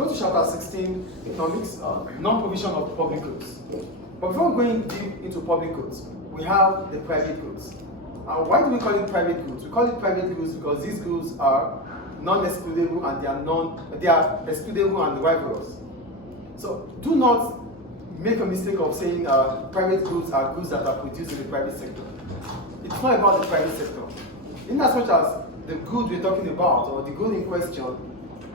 go to chapter 16, economics, non-provision of public goods. But before going deep into public goods, we have the private goods. Why do we call it private goods? We call it private goods because these goods are non-excludable and they are excludable and rivalrous. So do not make a mistake of saying private goods are goods that are produced in the private sector. It's not about the private sector. In as much as the good we're talking about or the good in question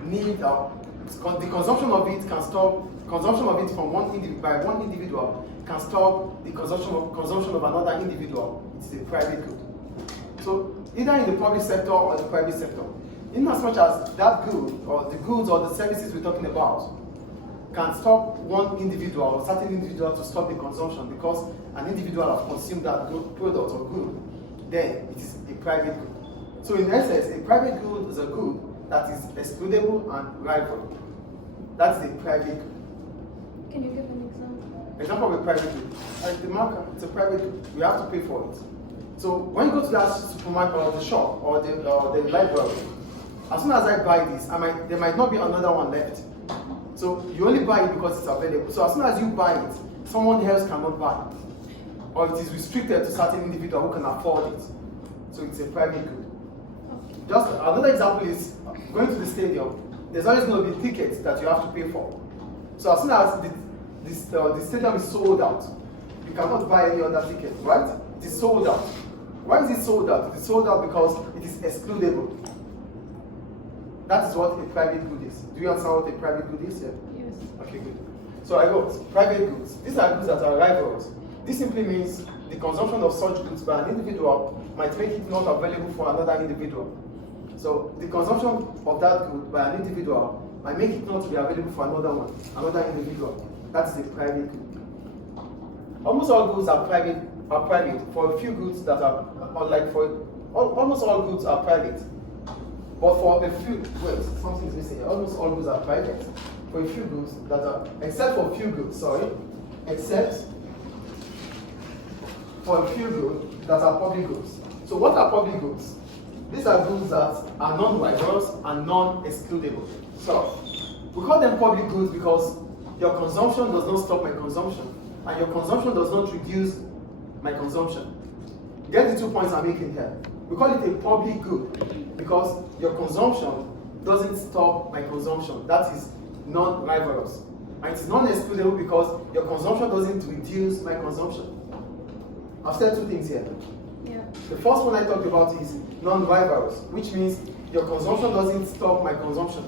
need the consumption of it can stop consumption of it from one individual can stop the consumption of another individual. It's a private good. So either in the public sector or the private sector, in as much as that good or the goods or the services we're talking about can stop one individual or certain individual to stop the consumption because an individual has consumed that good product or good, then it is a private good. So in essence, a private good is a good that is excludable and rival. That's a private good. Can you give an example? Example of a private good. Like the marker, it's a private good. We have to pay for it. So when you go to that supermarket or the shop or the library, as soon as I buy this, there might not be another one left. So you only buy it because it's available. So as soon as you buy it, someone else cannot buy it. Or it is restricted to certain individual who can afford it. So it's a private good. Just another example is going to the stadium. There's always going to be tickets that you have to pay for. So as soon as the stadium is sold out, you cannot buy any other ticket, right? It is sold out. Why is it sold out? It is sold out because it is excludable. That is what a private good is. Do you understand what a private good is? Yeah? Yes. Okay, good. So I got private goods. These are goods that are rivalrous. This simply means the consumption of such goods by an individual might make it not available for another individual. So the consumption of that good by an individual might make it not be available for another individual. That is a private good. Almost all goods are private. For a few goods that are almost all goods are private. But for a few, something is missing. Almost all goods are private. For a few goods that are, except for a few goods that are public goods. So what are public goods? These are goods that are non-rivalrous and non-excludable. So we call them public goods because your consumption does not stop my consumption, and your consumption does not reduce my consumption. Get the 2 points I'm making here. We call it a public good because your consumption doesn't stop my consumption. That is non-rivalrous. And it's non-excludable because your consumption doesn't reduce my consumption. I've said two things here. Yeah. The first one I talked about is non-rivalrous, which means your consumption doesn't stop my consumption.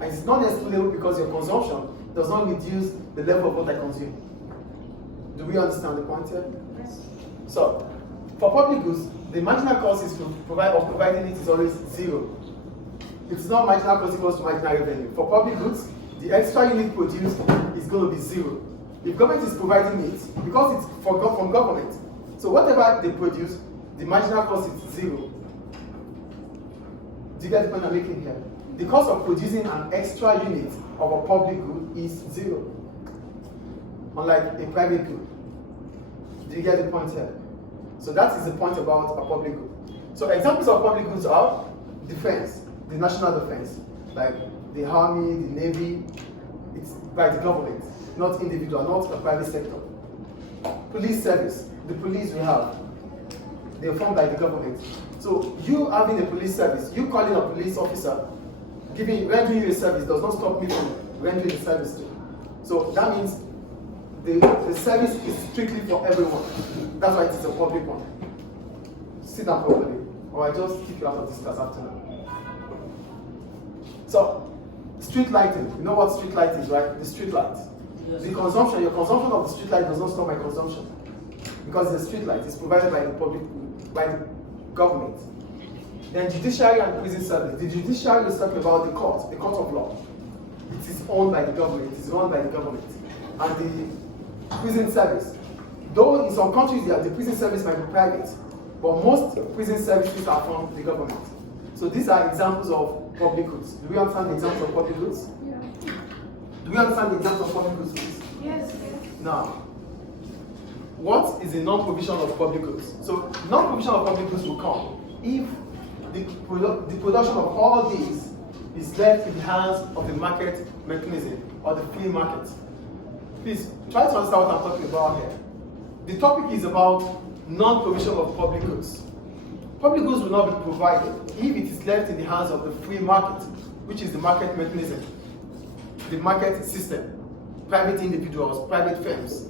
And it's non-excludable because your consumption does not reduce the level of what I consume. Do we understand the point here? Yes. So, for public goods, the marginal cost is providing it is always zero. It's not marginal cost equals to marginal revenue. For public goods, the extra unit produced is going to be zero. If government is providing it, because it's from government, so whatever they produce, the marginal cost is zero. Do you get the point I'm making here? The cost of producing an extra unit of a public good is zero, unlike a private good. Do you get the point here? So that is the point about a public good. So examples of public goods are defense, the national defense, like the army, the navy. It's by the government, not individual, not the private sector. Police service, the police we have, they're formed by the government. So you having a police service, you calling a police officer, rendering you a service does not stop me from rendering a service too. So that means the service is strictly for everyone. That's why it is a public one. Sit down properly, or I just keep you out of this class after now. So, street lighting. You know what street light is, right? The street light. Yes. Your consumption of the street light does not stop my consumption. Because the street light is provided by the government. Then judiciary and prison service. The judiciary is talking about the court of law. It is owned by the government, it is run by the government. And the prison service. Though in some countries the prison service might be private, but most prison services are from the government. So these are examples of public goods. Do we understand the examples of public goods? Yeah. Do we understand the examples of public goods, please? Yes. Now, what is the non-provision of public goods? So non-provision of public goods will come if the production of all these is left in the hands of the market mechanism or the free market. Please try to understand what I'm talking about here. The topic is about non-provision of public goods. Public goods will not be provided if it is left in the hands of the free market, which is the market mechanism, the market system, private individuals, private firms.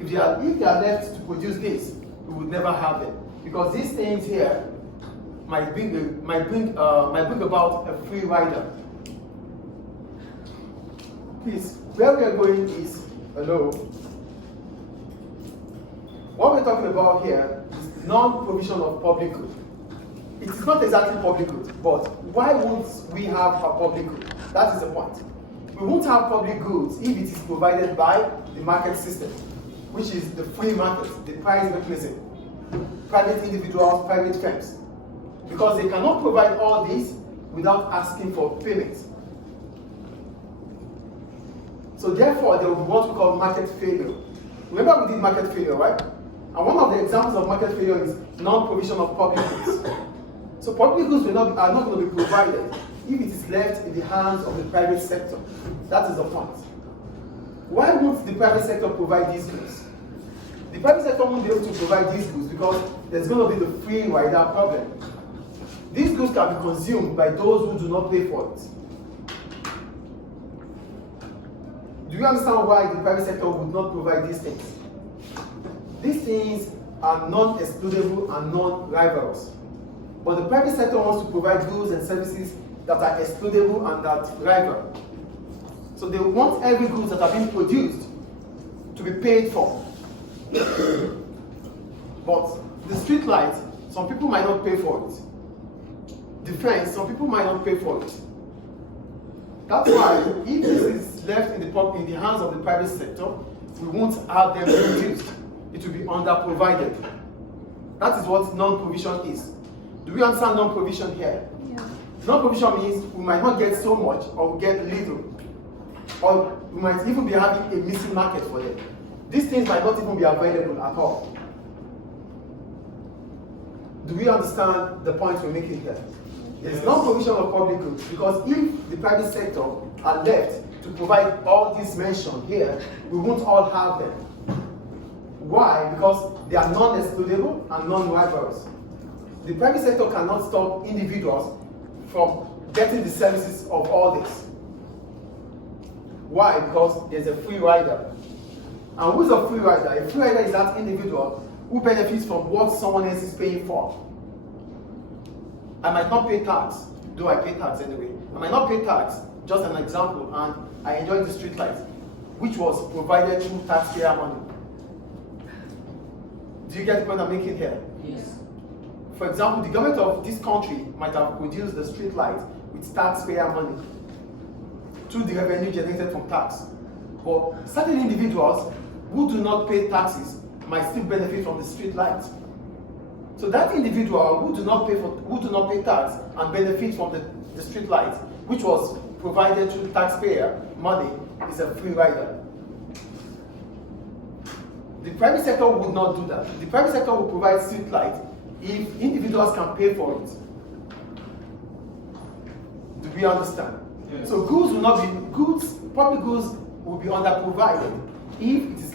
If they are left to produce this, we would never have them, because these things here might bring about a free rider. Please, where we are going is hello. What we're talking about here is non-provision of public good. It is not exactly public good, but why won't we have a public good? That is the point. We won't have public goods if it is provided by the market system, which is the free market, the price mechanism, private individuals, private firms, because they cannot provide all this without asking for payment. So therefore, there will be what we call market failure. Remember we did market failure, right? And one of the examples of market failure is non-provision of public goods. So public goods are not going to be provided if it is left in the hands of the private sector. That is the point. Why won't the private sector provide these goods? The private sector won't be able to provide these goods because there's going to be the free rider problem. These goods can be consumed by those who do not pay for it. Do you understand why the private sector would not provide these things? These things are non-excludable and non-rivalrous. But the private sector wants to provide goods and services that are excludable and that rival. So they want every goods that are being produced to be paid for. But the street light, some people might not pay for it. The fence, some people might not pay for it. That's why if this is left in the hands of the private sector, we won't have them produced. It will be underprovided. That is what non-provision is. Do we understand non-provision here? Yeah. Non-provision means we might not get so much or we get little. Or we might even be having a missing market for them. These things might not even be available at all. Do we understand the point we're making here? There is non-provision of public goods because if the private sector are left to provide all these mentioned here, we won't all have them. Why? Because they are non-excludable and non-rivalrous. The private sector cannot stop individuals from getting the services of all this. Why? Because there's a free rider. And who's a free rider? A free rider is that individual who benefits from what someone else is paying for. I might not pay tax, though I pay tax anyway. I might not pay tax, just an example, and I enjoy the street light, which was provided through taxpayer money. Do you get the point I'm making here? Yes. For example, the government of this country might have produced the street light with taxpayer money through the revenue generated from tax. But certain individuals who do not pay taxes might still benefit from the street light. So that individual who do not pay tax and benefit from the street light, which was provided through taxpayer money, is a free rider. The private sector would not do that. The private sector will provide street light if individuals can pay for it. Do we understand? Yes. So goods will not be public goods will be underprovided if it is